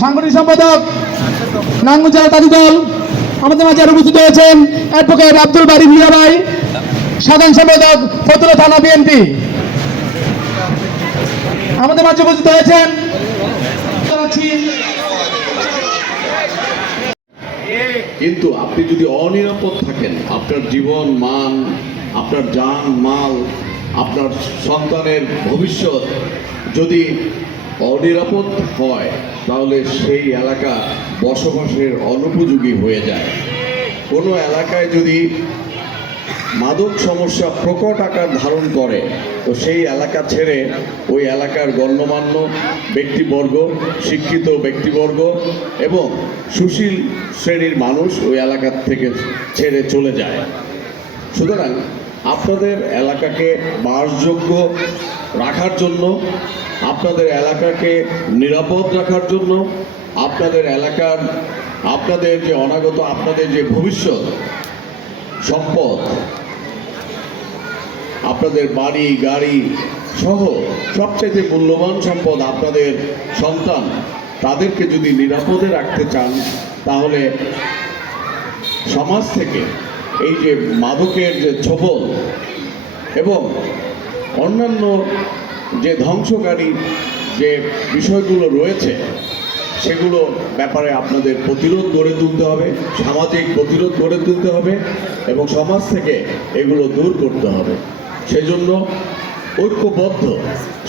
সাংগঠনিক সম্পাদক নারায়ণগঞ্জ জেলা তাঁতি দল আমাদের মাঝে উপস্থিত হয়েছেন অ্যাডভোকেট আব্দুল বারী মিয়া ভাই, সাধারণ সম্পাদক ফতুল্লা থানা বিএনপি আমাদের মাঝে উপস্থিত হয়েছেন। কিন্তু আপনি যদি অনিরাপদ থাকেন, আপনার জীবন মান, আপনার জান মাল, আপনার সন্তানের ভবিষ্যৎ যদি অনিরাপদ হয়, তাহলে সেই এলাকা বসবাসের অনুপযোগী হয়ে যায়। কোনো এলাকায় যদি মাদক সমস্যা প্রকট আকার ধারণ করে, তো সেই এলাকা ছেড়ে ওই এলাকার গণ্যমান্য ব্যক্তিবর্গ, শিক্ষিত ব্যক্তিবর্গ এবং সুশীল শ্রেণীর মানুষ ওই এলাকা থেকে ছেড়ে চলে যায়। সুতরাং আপনাদের এলাকাকে বাসযোগ্য রাখার জন্য, আপনাদের এলাকাকে নিরাপদ রাখার জন্য, আপনাদের এলাকার, আপনাদের যে অনাগত, আপনাদের যে ভবিষ্যৎ সম্পদ, আপনাদের বাড়ি গাড়ি সহ সবচেয়ে মূল্যবান সম্পদ আপনাদের সন্তান, তাদেরকে যদি নিরাপদে রাখতে চান, তাহলে সমাজ থেকে এই যে মাদকের যে ছোবল এবং অন্যান্য যে ধ্বংসকারী যে বিষয়গুলো রয়েছে, সেগুলো ব্যাপারে আপনাদের প্রতিরোধ গড়ে তুলতে হবে, সামাজিক প্রতিরোধ গড়ে তুলতে হবে এবং সমাজ থেকে এগুলো দূর করতে হবে। সেজন্য ঐক্যবদ্ধ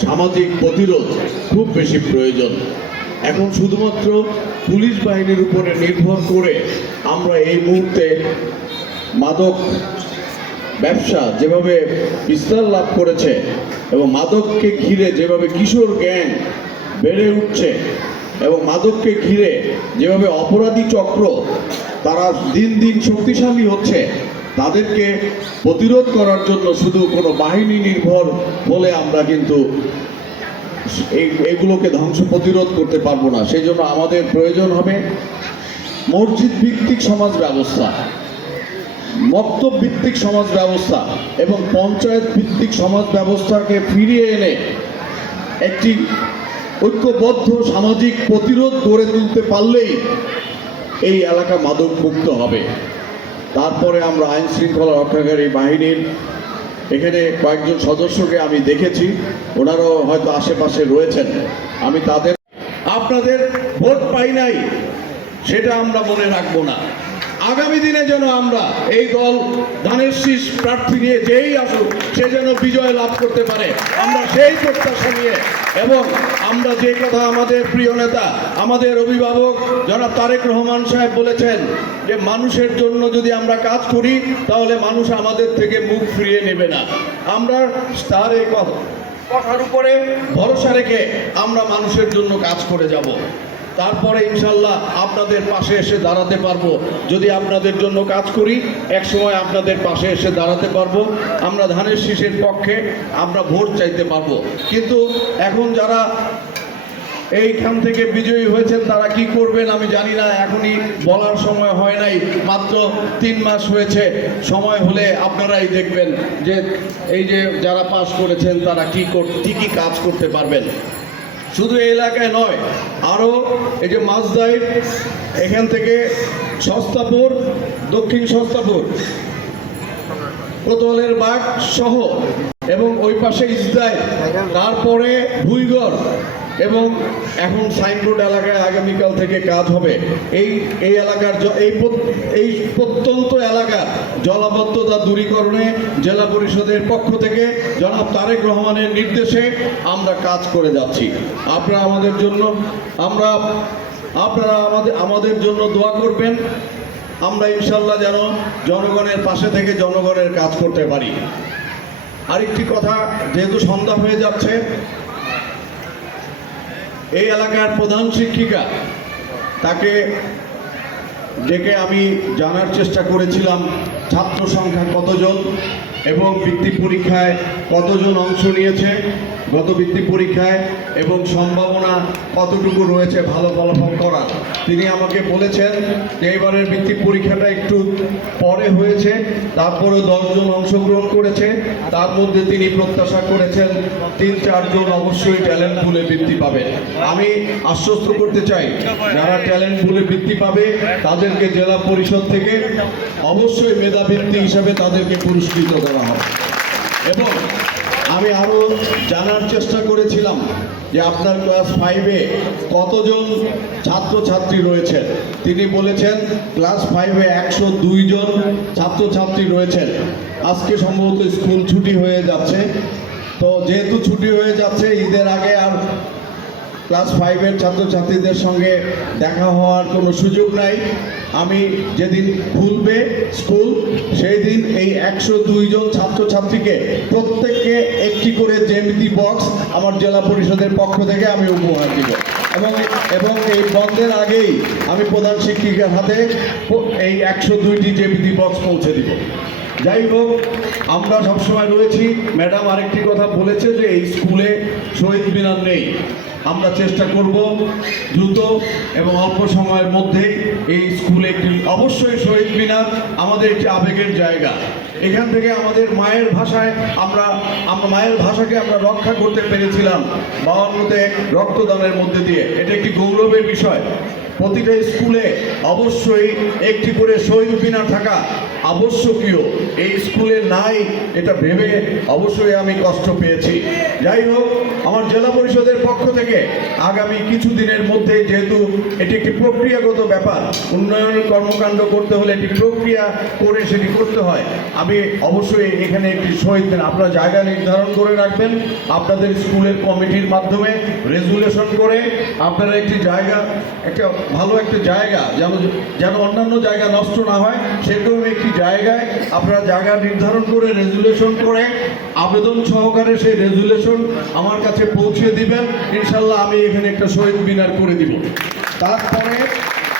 সামাজিক প্রতিরোধ খুব বেশি প্রয়োজন। এখন শুধুমাত্র পুলিশ বাহিনীর উপরে নির্ভর করে আমরা এই মুহূর্তে মাদক ব্যবসা যেভাবে বিস্তার লাভ করেছে এবং মাদককে ঘিরে যেভাবে কিশোর গ্যাং বেড়ে উঠছে এবং মাদককে ঘিরে যেভাবে অপরাধী চক্র তারা দিন দিন শক্তিশালী হচ্ছে, তাদেরকে প্রতিরোধ করার জন্য শুধু কোনো বাহিনী নির্ভর হলে আমরা কিন্তু এইগুলোকে ধ্বংস প্রতিরোধ করতে পারবো না। সেই জন্য আমাদের প্রয়োজন হবে মসজিদ ভিত্তিক সমাজ ব্যবস্থা, মক্তব ভিত্তিক সমাজ ব্যবস্থা এবং পঞ্চায়েত ভিত্তিক সমাজ ব্যবস্থাকে ফিরিয়ে এনে একটি ঐক্যবদ্ধ সামাজিক প্রতিরোধ গড়ে তুলতে পারলেই এই এলাকা মাদক মুক্ত হবে। তারপরে আমরা আইন শৃঙ্খলা রক্ষাকারী বাহিনীর এখানে কয়েকজন সদস্যকে আমি দেখেছি, ওনারাও হয়তো আশেপাশে রয়েছেন। আমি তাদের, আপনাদের ভোট পাই নাই সেটা আমরা মনে রাখবো না। আগামী দিনে যেন আমরা এই দল ধানের শীষ প্রার্থী নিয়ে যেই আসুক সে যেন বিজয় লাভ করতে পারে, আমরা সেই প্রত্যাশা নিয়ে, এবং আমরা যে কথা আমাদের প্রিয় নেতা, আমাদের অভিভাবক জনাব তারেক রহমান সাহেব বলেছেন যে মানুষের জন্য যদি আমরা কাজ করি তাহলে মানুষ আমাদের থেকে মুখ ফিরিয়ে নেবে না। আমরা তার এই কথার উপরে ভরসা রেখে আমরা মানুষের জন্য কাজ করে যাব। তারপরে ইনশাল্লাহ আপনাদের পাশে এসে দাঁড়াতে পারবো। যদি আপনাদের জন্য কাজ করি, এক সময় আপনাদের পাশে এসে দাঁড়াতে পারবো। আমরা ধানের শীষের পক্ষে আমরা ভোট চাইতে পারবো। কিন্তু এখন যারা এইখান থেকে বিজয়ী হয়েছেন তারা কি করবেন আমি জানি না, এখনই বলার সময় হয় নাই, মাত্র 3 মাস হয়েছে। সময় হলে আপনারাই দেখবেন যে এই যে যারা পাশ করেছেন তারা কি কাজ করতে পারবেন। শুধু এই এলাকায় নয়, আরও এই যে মাছদাইর এখান থেকে সস্তাপুর, দক্ষিণ সস্তাপুর, কোতোয়ালের বাগ সহ এবং ওই পাশে ইসদাই, তারপরে ভুইগড় এবং এখন সাইনবোর্ড এলাকায় আগামীকাল থেকে কাজ হবে। এই এলাকার এই প্রত্যন্ত এলাকার জলাবদ্ধতা দূরীকরণে জেলা পরিষদের পক্ষ থেকে জনাব তারেক রহমানের নির্দেশে আমরা কাজ করে যাচ্ছি। আপনারা আমাদের জন্য দোয়া করবেন। আমরা ইনশাল্লাহ যেন জনগণের পাশে থেকে জনগণের কাজ করতে পারি। আরেকটি কথা, যেহেতু সন্ধ্যা হয়ে যাচ্ছে, এই এলাকার প্রধান শিক্ষিকা, তাকে ডেকে আমি জানার চেষ্টা করেছিলাম ছাত্র সংখ্যা কতজন এবং বৃত্তি পরীক্ষায় কতজন অংশ নিয়েছে। গত বৃত্তি পরীক্ষায় এবং সম্ভাবনা কতটুকু রয়েছে ভালো ফলাফল করার। তিনি আমাকে বলেছেন যে এবারের বৃত্তি পরীক্ষাটা একটু পরে হয়েছে, তারপরে 10 জন অংশগ্রহণ করেছে, তার মধ্যে তিনি প্রত্যাশা করেছেন 3-4 জন অবশ্যই ট্যালেন্ট পুলে বৃত্তি পাবে। আমি আশ্বস্ত করতে চাই যারা ট্যালেন্ট পুলে বৃত্তি পাবে তাদেরকে জেলা পরিষদ থেকে অবশ্যই মেধাবৃত্তি হিসাবে তাদেরকে পুরস্কৃত করা হবে। এবং আমি আরও জানার চেষ্টা করেছিলাম যে আপনার ক্লাস 5-এ কতজন ছাত্রছাত্রী রয়েছেন। তিনি বলেছেন ক্লাস 5-এ 102 জন ছাত্রছাত্রী রয়েছেন। আজকে সম্ভবত স্কুল ছুটি হয়ে যাচ্ছে, তো যেহেতু ছুটি হয়ে যাচ্ছে ঈদের আগে আর ক্লাস 5-এর ছাত্রছাত্রীদের সঙ্গে দেখা হওয়ার কোনো সুযোগ নাই। আমি যেদিন খুলবে স্কুল সেই দিন এই 102 জন ছাত্রছাত্রীকে প্রত্যেককে একটি করে জ্যামিতি বক্স আমার জেলা পরিষদের পক্ষ থেকে আমি উপহার দিব এবং এই বন্ধের আগেই আমি প্রধান শিক্ষিকার হাতে এই 102টি জ্যামিতি বক্স পৌঁছে দিব। যাই হোক, আমরা সবসময় রয়েছি। ম্যাডাম আরেকটি কথা বলেছে যে এই স্কুলে শহীদ মিনার নেই। আমরা চেষ্টা করব দ্রুত এবং অল্প সময়ের মধ্যেই এই স্কুলে একটি অবশ্যই শহীদ মিনার আমাদের একটি আবেগের জায়গা। এখান থেকে আমাদের মায়ের ভাষায় আমরা মায়ের ভাষাকে আমরা রক্ষা করতে পেরেছিলাম 52-তে রক্তদানের মধ্যে দিয়ে। এটা একটি গৌরবের বিষয়। প্রতিটা স্কুলে অবশ্যই একটি করে শহীদ মিনার থাকা আবশ্যকীয়। এই স্কুলে নাই এটা ভেবে অবশ্যই আমি কষ্ট পেয়েছি। যাই হোক, আমার জেলা পরিষদের পক্ষ থেকে আগামী কিছু দিনের মধ্যে, যেহেতু এটি একটি প্রক্রিয়াগত ব্যাপার, উন্নয়নের কর্মকাণ্ড করতে হলে একটি প্রক্রিয়া করে সেটি করতে হয়, আমি অবশ্যই এখানে একটি শহীদ মিনার আপনারা জায়গা নির্ধারণ করে রাখবেন। আপনাদের স্কুলের কমিটির মাধ্যমে রেজুলেশন করে আপনারা একটি জায়গা, একটা ভালো একটা জায়গা যেন অন্যান্য জায়গা নষ্ট না হয় সেরকম একটি জায়গায় আপনারা জায়গা নির্ধারণ করে রেজুলেশন করে আবেদন সহকারে সেই রেজুলেশন আমার কাছে পৌঁছে দিবেন। ইনশাল্লাহ আমি এখানে একটা শহীদ মিনার করে দিব। তারপরে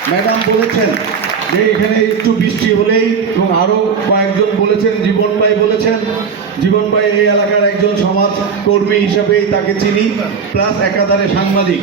ম্যাডাম বলেছেন যে এখানে একটু বৃষ্টি হলেই, এবং আরও কয়েকজন বলেছেন, জীবন ভাই বলেছেন, জীবন ভাই এই এলাকার একজন সমাজ কর্মী হিসাবেই তাকে চিনি, প্লাস একাধারে সাংবাদিক।